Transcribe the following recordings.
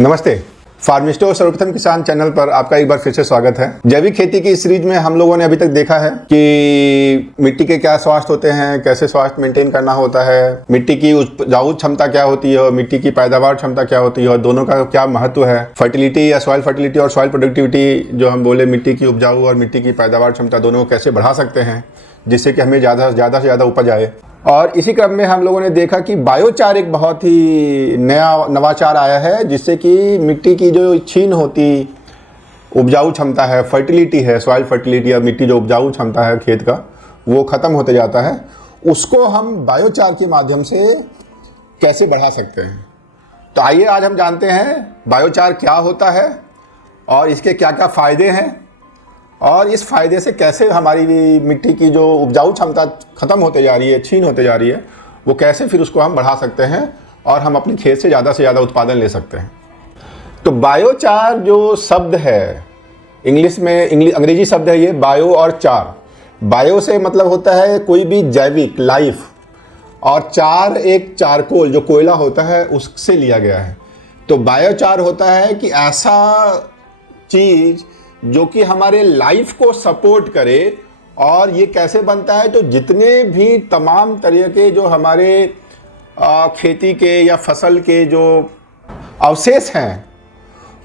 नमस्ते। फार्मिस्टो और सर्वप्रथम किसान चैनल पर आपका एक बार फिर से स्वागत है। जैविक खेती की इस सीरीज में हम लोगों ने अभी तक देखा है कि मिट्टी के क्या स्वास्थ्य होते हैं, कैसे स्वास्थ्य मेंटेन करना होता है, मिट्टी की उपजाऊ क्षमता क्या होती है और मिट्टी की पैदावार क्षमता क्या होती है और दोनों का क्या महत्व है। फर्टिलिटी या सॉइल फर्टिलिटी और सॉइल प्रोडक्टिविटी जो हम बोले, मिट्टी की उपजाऊ और मिट्टी की पैदावार क्षमता दोनों को कैसे बढ़ा सकते हैं जिससे कि हमें ज़्यादा से ज़्यादा उपज आए। और इसी क्रम में हम लोगों ने देखा कि बायोचार एक बहुत ही नया नवाचार आया है जिससे कि मिट्टी की जो छीन होती उपजाऊ क्षमता है, फर्टिलिटी है, सॉइल फर्टिलिटी या मिट्टी जो उपजाऊ क्षमता है खेत का, वो ख़त्म होते जाता है। उसको हम बायोचार के माध्यम से कैसे बढ़ा सकते हैं। तो आइए आज हम जानते हैं बायोचार क्या होता है और इसके क्या क्या फ़ायदे हैं और इस फायदे से कैसे हमारी मिट्टी की जो उपजाऊ क्षमता खत्म होते जा रही है, छीन होते जा रही है, वो कैसे फिर उसको हम बढ़ा सकते हैं और हम अपने खेत से ज़्यादा उत्पादन ले सकते हैं। तो बायोचार जो शब्द है इंग्लिश में, अंग्रेजी शब्द है ये बायो और चार। बायो से मतलब होता है कोई भी जैविक लाइफ, और चार एक चारकोल जो कोयला होता है उससे लिया गया है। तो बायोचार होता है कि ऐसा चीज़ जो कि हमारे लाइफ को सपोर्ट करे। और ये कैसे बनता है, तो जितने भी तमाम तरह के जो हमारे खेती के या फसल के जो अवशेष हैं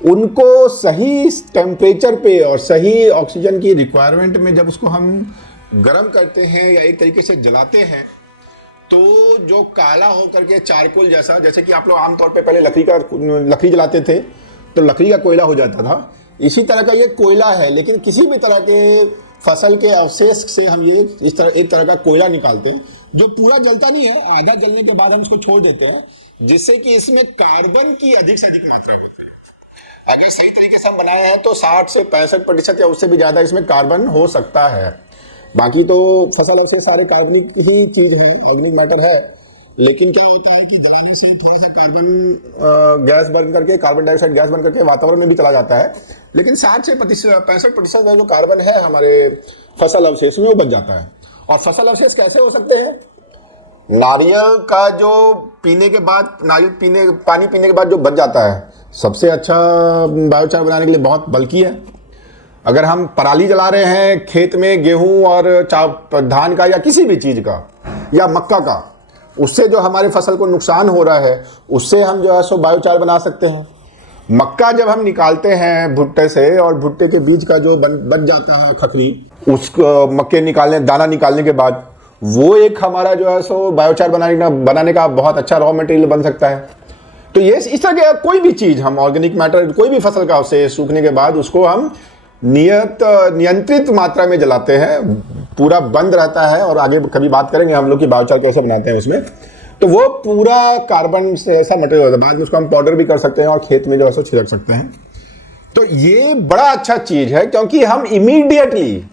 उनको सही टेम्परेचर पे और सही ऑक्सीजन की रिक्वायरमेंट में जब उसको हम गर्म करते हैं या एक तरीके से जलाते हैं, तो जो काला होकर के चारकोल जैसा, जैसे कि आप लोग आमतौर पे पहले लकड़ी जलाते थे तो लकड़ी का कोयला हो जाता था, इसी तरह का ये कोयला है। लेकिन किसी भी तरह के फसल के अवशेष से हम ये इस तरह एक तरह का कोयला निकालते हैं जो पूरा जलता नहीं है, आधा जलने के बाद हम इसको छोड़ देते हैं, जिससे कि इसमें कार्बन की अधिक से अधिक मात्रा होती है। अगर सही तरीके से हम बनाए हैं तो 60 से 65% या उससे भी ज़्यादा इसमें कार्बन हो सकता है। बाकी तो फसल अवशेष सारे कार्बनिक ही चीज़ हैं, ऑर्गेनिक मैटर है। लेकिन क्या होता है कि जलाने से थोड़ा सा कार्बन गैस बन करके, कार्बन डाइऑक्साइड गैस बन करके वातावरण में भी चला जाता है, लेकिन 60 से 65% का जो कार्बन है हमारे फसल अवशेष में वो बच जाता है। और फसल अवशेष कैसे हो सकते हैं? नारियल का जो पानी पीने के बाद जो बच जाता है, सबसे अच्छा बायोचार बनाने के लिए बहुत बल्कि है। अगर हम पराली जला रहे हैं खेत में, गेहूं और धान का या किसी भी चीज़ का या मक्का का, उससे जो हमारे फसल को नुकसान हो रहा है उससे हम जो है सो बायोचार बना सकते हैं। मक्का जब हम निकालते हैं भुट्टे से और भुट्टे के बीज का जो बच जाता है खखरी, उसको दाना निकालने के बाद वो एक हमारा जो है सो बायोचार बनाने का बहुत अच्छा रॉ मटेरियल बन सकता है। तो ये इस तरह के कोई भी चीज़ हम ऑर्गेनिक मैटर, कोई भी फसल का अवशेष सूखने के बाद उसको हम नियंत्रित मात्रा में जलाते हैं, पूरा बंद रहता है। और आगे कभी बात करेंगे हम लोग कि बायोचार कैसे बनाते हैं उसमें। तो वो पूरा कार्बन से ऐसा मटेरियल होता है, बाद में उसको हम पाउडर भी कर सकते हैं और खेत में जो है छिड़क सकते हैं। तो ये बड़ा अच्छा चीज़ है क्योंकि हम इमीडिएटली,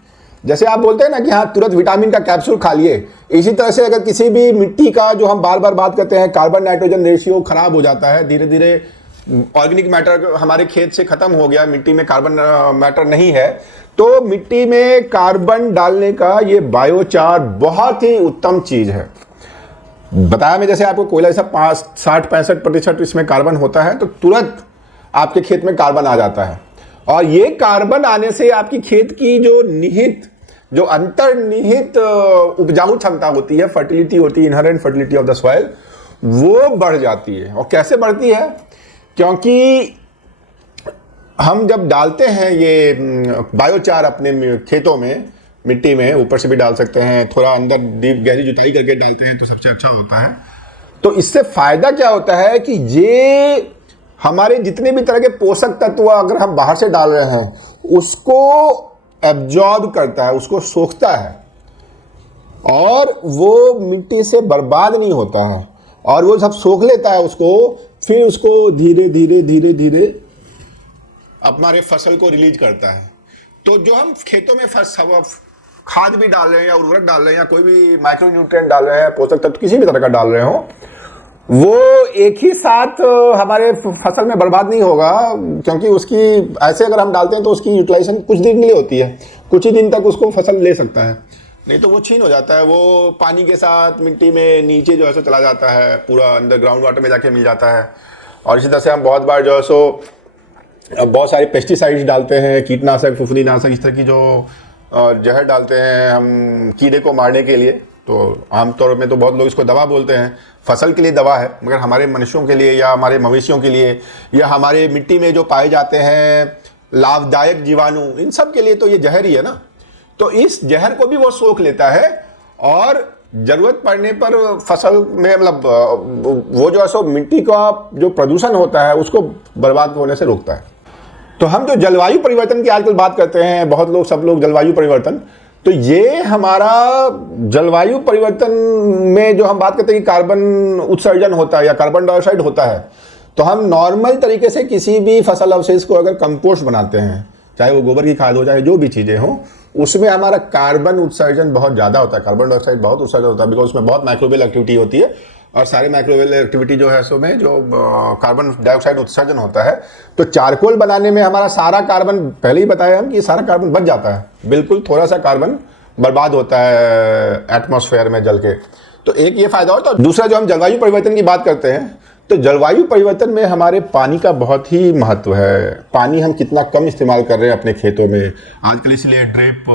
जैसे आप बोलते हैं ना कि हाँ तुरंत विटामिन का कैप्सूल खा लिए, इसी तरह से अगर किसी भी मिट्टी का जो हम बार बार बात करते हैं कार्बन नाइट्रोजन रेशियो खराब हो जाता है, धीरे धीरे ऑर्गेनिक मैटर हमारे खेत से खत्म हो गया, मिट्टी में कार्बन मैटर नहीं है, तो मिट्टी में कार्बन डालने का ये बायोचार बहुत ही उत्तम चीज है। बताया मैं जैसे आपको कोयला जैसा 60-65% इसमें कार्बन होता है, तो तुरंत आपके खेत में कार्बन आ जाता है। और ये कार्बन आने से आपकी खेत की जो अंतर्निहित उपजाऊ क्षमता होती है, फर्टिलिटी होती है, inherent fertility of the soil, वो बढ़ जाती है। और कैसे बढ़ती है? क्योंकि हम जब डालते हैं ये बायोचार अपने खेतों में, मिट्टी में ऊपर से भी डाल सकते हैं, थोड़ा अंदर डीप गहरी जुताई करके डालते हैं तो सबसे अच्छा होता है। तो इससे फायदा क्या होता है कि ये हमारे जितने भी तरह के पोषक तत्व अगर हम बाहर से डाल रहे हैं उसको एब्जॉर्ब करता है, उसको सोखता है और वो मिट्टी से बर्बाद नहीं होता है। और वो सब सोख लेता है उसको, फिर उसको धीरे धीरे हमारे फसल को रिलीज करता है। तो जो हम खेतों में खाद भी डाल रहे हैं या उर्वरक डाल रहे हैं या कोई भी माइक्रो न्यूट्रिएंट डाल रहे हैं, पोषक तत्व किसी भी तरह का डाल रहे हो, वो एक ही साथ हमारे फसल में बर्बाद नहीं होगा। क्योंकि उसकी ऐसे अगर हम डालते हैं तो उसकी यूटिलाइजेशन कुछ दिन के लिए होती है, कुछ ही दिन तक उसको फसल ले सकता है, नहीं तो वो छीन हो जाता है। वो पानी के साथ मिट्टी में नीचे जो है सो चला जाता है, पूरा अंडर ग्राउंड वाटर में जाके मिल जाता है। और इसी तरह से हम बहुत बार जो है सो बहुत सारे पेस्टिसाइड्स डालते हैं, कीटनाशक, फुफुंदीनाशक, इस तरह की जो जहर डालते हैं हम कीड़े को मारने के लिए। तो आमतौर में तो बहुत लोग इसको दवा बोलते हैं, फसल के लिए दवा है, मगर हमारे मनुष्यों के लिए या हमारे मवेशियों के लिए या हमारे मिट्टी में जो पाए जाते हैं लाभदायक जीवाणु, इन सब के लिए तो ये जहर ही है ना। तो इस जहर को भी वो सोख लेता है और जरूरत पड़ने पर फसल में मतलब वो जो है सो मिट्टी का जो प्रदूषण होता है उसको बर्बाद होने से रोकता है। तो हम जो जलवायु परिवर्तन की आजकल बात करते हैं, बहुत लोग, सब लोग जलवायु परिवर्तन, तो ये हमारा जलवायु परिवर्तन में जो हम बात करते हैं कि कार्बन उत्सर्जन होता है या कार्बन डाइऑक्साइड होता है, तो हम नॉर्मल तरीके से किसी भी फसल अवशेष को अगर कंपोस्ट बनाते हैं, चाहे वो गोबर की खाद हो, चाहे जो भी चीज़ें हों, उसमें हमारा कार्बन उत्सर्जन बहुत ज़्यादा होता है, कार्बन डाइऑक्साइड बहुत उत्सर्जन होता है, बिकॉज उसमें बहुत माइक्रोबियल एक्टिविटी होती है। और सारे माइक्रोवेल एक्टिविटी जो है सो में जो कार्बन डाइऑक्साइड उत्सर्जन होता है, तो चारकोल बनाने में हमारा सारा कार्बन, पहले ही बताया हम कि सारा कार्बन बच जाता है, बिल्कुल थोड़ा सा कार्बन बर्बाद होता है एटमॉस्फेयर में जल के। तो एक ये फायदा होता है। दूसरा, जो हम जलवायु परिवर्तन की बात करते हैं, तो जलवायु परिवर्तन में हमारे पानी का बहुत ही महत्व है। पानी हम कितना कम इस्तेमाल कर रहे हैं अपने खेतों में आजकल, इसलिए ड्रिप,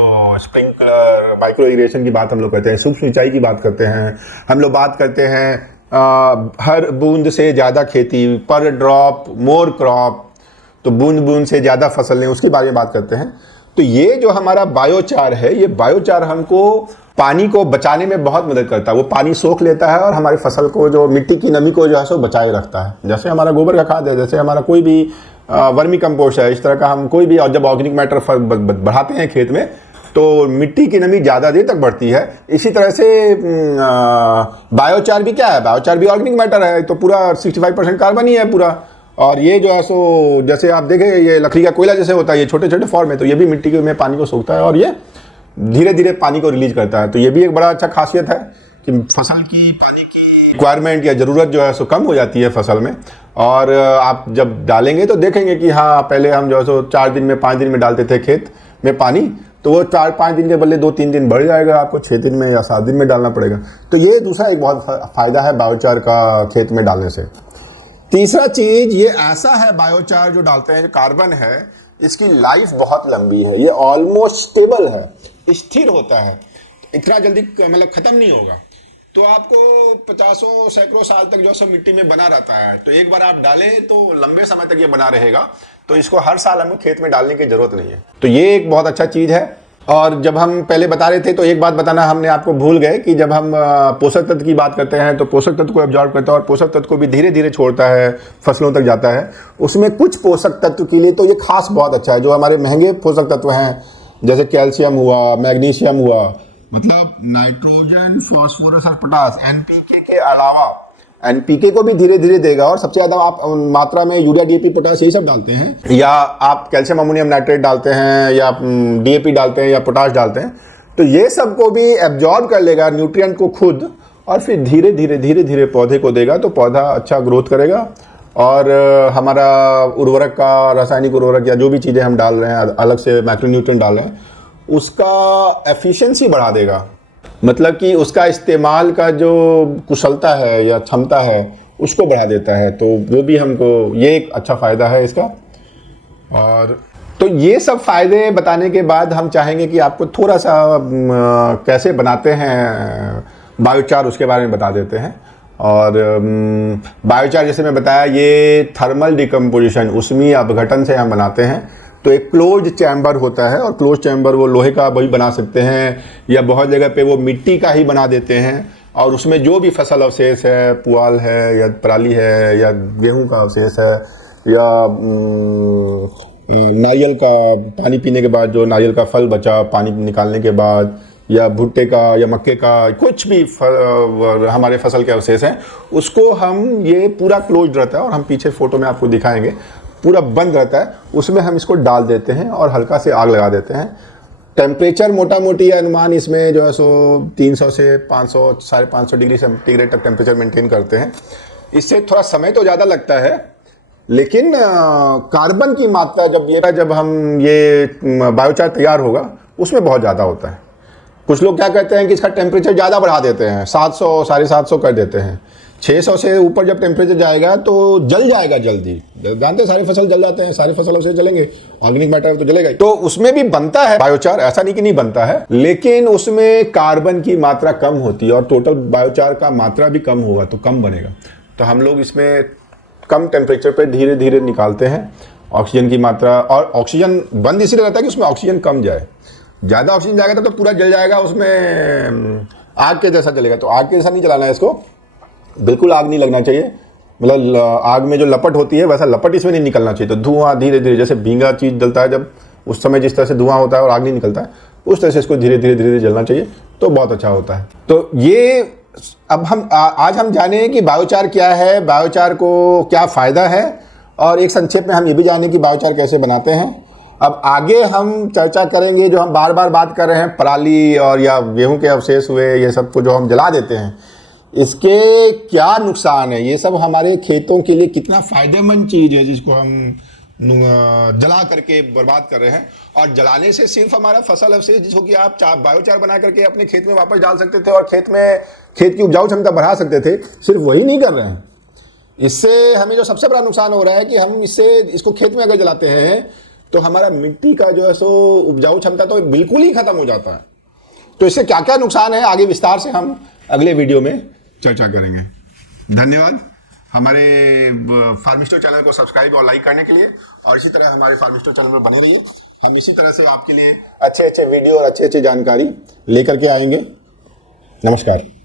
स्प्रिंकलर, माइक्रो इरिगेशन की बात हम लोग करते हैं, सूक्ष्म सिंचाई की बात करते हैं, हम लोग बात करते हैं हर बूंद से ज़्यादा खेती, पर ड्रॉप मोर क्रॉप, तो बूंद बूंद से ज़्यादा फसल लें, उसके बारे में बात करते हैं। तो ये जो हमारा बायोचार है, ये बायोचार हमको पानी को बचाने में बहुत मदद करता है। वो पानी सोख लेता है और हमारी फसल को, जो मिट्टी की नमी को जो है सो बचाए रखता है। जैसे हमारा गोबर का खाद है, जैसे हमारा कोई भी वर्मी कंपोस्ट है, इस तरह का हम कोई भी, और जब ऑर्गेनिक मैटर बढ़ाते हैं खेत में तो मिट्टी की नमी ज़्यादा देर तक बढ़ती है। इसी तरह से बायोचार भी क्या है, बायोचार भी ऑर्गेनिक मैटर है, तो पूरा 65% कार्बन ही है पूरा। और ये जो है सो जैसे आप देखें, ये लकड़ी का कोयला जैसे होता है, ये छोटे छोटे फॉर्म है, तो ये भी मिट्टी में पानी को सोखता है और ये धीरे धीरे पानी को रिलीज करता है। तो ये भी एक बड़ा अच्छा खासियत है कि फसल की पानी की रिक्वायरमेंट या ज़रूरत जो है सो कम हो जाती है फसल में। और आप जब डालेंगे तो देखेंगे कि हाँ, पहले हम जो है सो 4 दिन में 5 दिन में डालते थे खेत में पानी, तो वो 4-5 दिन के बदले 2-3 दिन बढ़ जाएगा, आपको 6 दिन में या 7 दिन में डालना पड़ेगा। तो ये दूसरा एक बहुत फ़ायदा है बायोचार का खेत में डालने से। तीसरा चीज़, ये ऐसा है बायोचार जो डालते हैं, जो कार्बन है, इसकी लाइफ बहुत लंबी है, ये ऑलमोस्ट स्टेबल है, स्थिर होता है, इतना जल्दी मतलब ख़त्म नहीं होगा। तो आपको 50 सैकड़ों साल तक जो सब मिट्टी में बना रहता है, तो एक बार आप डालें तो लंबे समय तक ये बना रहेगा, तो इसको हर साल हमें खेत में डालने की जरूरत नहीं है। तो ये एक बहुत अच्छा चीज़ है। और जब हम पहले बता रहे थे, तो एक बात बताना हमने आपको भूल गए कि जब हम पोषक तत्व की बात करते हैं, तो पोषक तत्व को एब्जॉर्ब करता है और पोषक तत्व को भी धीरे धीरे छोड़ता है, फसलों तक जाता है। उसमें कुछ पोषक तत्व के लिए तो ये खास बहुत अच्छा है, जो हमारे महंगे पोषक तत्व हैं, जैसे कैल्शियम हुआ, मैग्नीशियम हुआ, मतलब नाइट्रोजन, फॉस्फोरस और पोटास, एनपीके के अलावा एनपीके को भी धीरे धीरे देगा। और सबसे ज़्यादा आप मात्रा में यूरिया, डीएपी, पोटास यही सब डालते हैं, या आप कैल्शियम अमोनियम नाइट्रेट डालते हैं, या डीएपी डालते हैं, या पोटास डालते हैं, तो ये सब को भी एब्जॉर्ब कर लेगा न्यूट्रिएंट को खुद, और फिर धीरे धीरे धीरे धीरे पौधे को देगा, तो पौधा अच्छा ग्रोथ करेगा। और हमारा उर्वरक का, रासायनिक उर्वरक या जो भी चीज़ें हम डाल रहे हैं, अलग से मैक्रोन्यूट्रिएंट डाल रहे हैं, उसका एफिशिएंसी बढ़ा देगा, मतलब कि उसका इस्तेमाल का जो कुशलता है या क्षमता है उसको बढ़ा देता है। तो वो भी हमको, ये एक अच्छा फ़ायदा है इसका। और तो ये सब फ़ायदे बताने के बाद हम चाहेंगे कि आपको थोड़ा सा कैसे बनाते हैं बायोचार, उसके बारे में बता देते हैं। और बायोचार जैसे मैं बताया, ये थर्मल डिकम्पोजिशन, ऊष्मीय अपघटन से हम बनाते हैं। तो एक क्लोज चैम्बर होता है, और क्लोज चैम्बर वो लोहे का भी बना सकते हैं, या बहुत जगह पे वो मिट्टी का ही बना देते हैं, और उसमें जो भी फसल अवशेष है, पुआल है या पराली है या गेहूं का अवशेष है, या नारियल का पानी पीने के बाद जो नारियल का फल बचा पानी निकालने के बाद, या भुट्टे का या मक्के का, कुछ भी हमारे फसल के अवशेष हैं, उसको हम, ये पूरा क्लोज रहता है, और हम पीछे फोटो में आपको दिखाएंगे, पूरा बंद रहता है, उसमें हम इसको डाल देते हैं और हल्का से आग लगा देते हैं। टेम्परेचर मोटा मोटी अनुमान इसमें जो है सो 300 से 500, 550 डिग्री सेंटीग्रेड तक टेम्परेचर मेंटेन करते हैं। इससे थोड़ा समय तो ज़्यादा लगता है, लेकिन कार्बन की मात्रा जब हम ये बायोचार तैयार होगा, उसमें बहुत ज़्यादा होता है। कुछ लोग क्या कहते हैं कि इसका टेम्परेचर ज़्यादा बढ़ा देते हैं, 700, 750 कर देते हैं, 600 से ऊपर जब टेम्परेचर जाएगा तो जल जाएगा जल्दी। जानते हैं सारी फसल जल जाते हैं, सारी फसलों से जलेंगे, ऑर्गेनिक मैटर तो जलेगा ही। तो उसमें भी बनता है बायोचार, ऐसा नहीं कि नहीं बनता है, लेकिन उसमें कार्बन की मात्रा कम होती है और टोटल बायोचार का मात्रा भी कम होगा तो कम बनेगा। तो हम लोग इसमें कम टेम्परेचर पर धीरे धीरे निकालते हैं ऑक्सीजन की मात्रा। और ऑक्सीजन बंद इसलिए रहता है कि उसमें ऑक्सीजन कम जाए। ज़्यादा ऑक्सीजन जाएगा तो पूरा जल जाएगा, उसमें आग के जैसा जलेगा। तो आग के जैसा नहीं जलाना है इसको, बिल्कुल आग नहीं लगना चाहिए। मतलब आग में जो लपट होती है वैसा लपट इसमें नहीं निकलना चाहिए। तो धुआं धीरे धीरे, जैसे भींगा चीज़ जलता है जब, उस समय जिस तरह से धुआं होता है और आग नहीं निकलता है, उस तरह से इसको धीरे धीरे धीरे धीरे जलना चाहिए, तो बहुत अच्छा होता है। तो ये अब हम आज हम जाने कि बायोचार क्या है, बायोचार को क्या फ़ायदा है, और एक संक्षेप में हम ये भी जाने कि बायोचार कैसे बनाते हैं। अब आगे हम चर्चा करेंगे जो हम बार बार बात कर रहे हैं, पराली और या गेहूं के अवशेष हुए, ये सब को जो हम जला देते हैं, इसके क्या नुकसान है, ये सब हमारे खेतों के लिए कितना फ़ायदेमंद चीज़ है जिसको हम जला करके बर्बाद कर रहे हैं। और जलाने से सिर्फ हमारा फसल अवशेष जिसको कि आप बायोचार बना करके अपने खेत में वापस डाल सकते थे और खेत की उपजाऊ क्षमता बढ़ा सकते थे, सिर्फ वही नहीं कर रहे हैं। इससे हमें जो सबसे बड़ा नुकसान हो रहा है कि हम इसको खेत में अगर जलाते हैं तो हमारा मिट्टी का जो है सो उपजाऊ क्षमता तो बिल्कुल ही खत्म हो जाता है। तो इससे क्या क्या नुकसान है आगे विस्तार से हम अगले वीडियो में चर्चा करेंगे। धन्यवाद हमारे फार्मिस्टर चैनल को सब्सक्राइब और लाइक करने के लिए, और इसी तरह हमारे फार्मिस्टर चैनल में बने रहिए। हम इसी तरह से आपके लिए अच्छे अच्छे वीडियो और अच्छी अच्छी जानकारी लेकर के आएंगे। नमस्कार।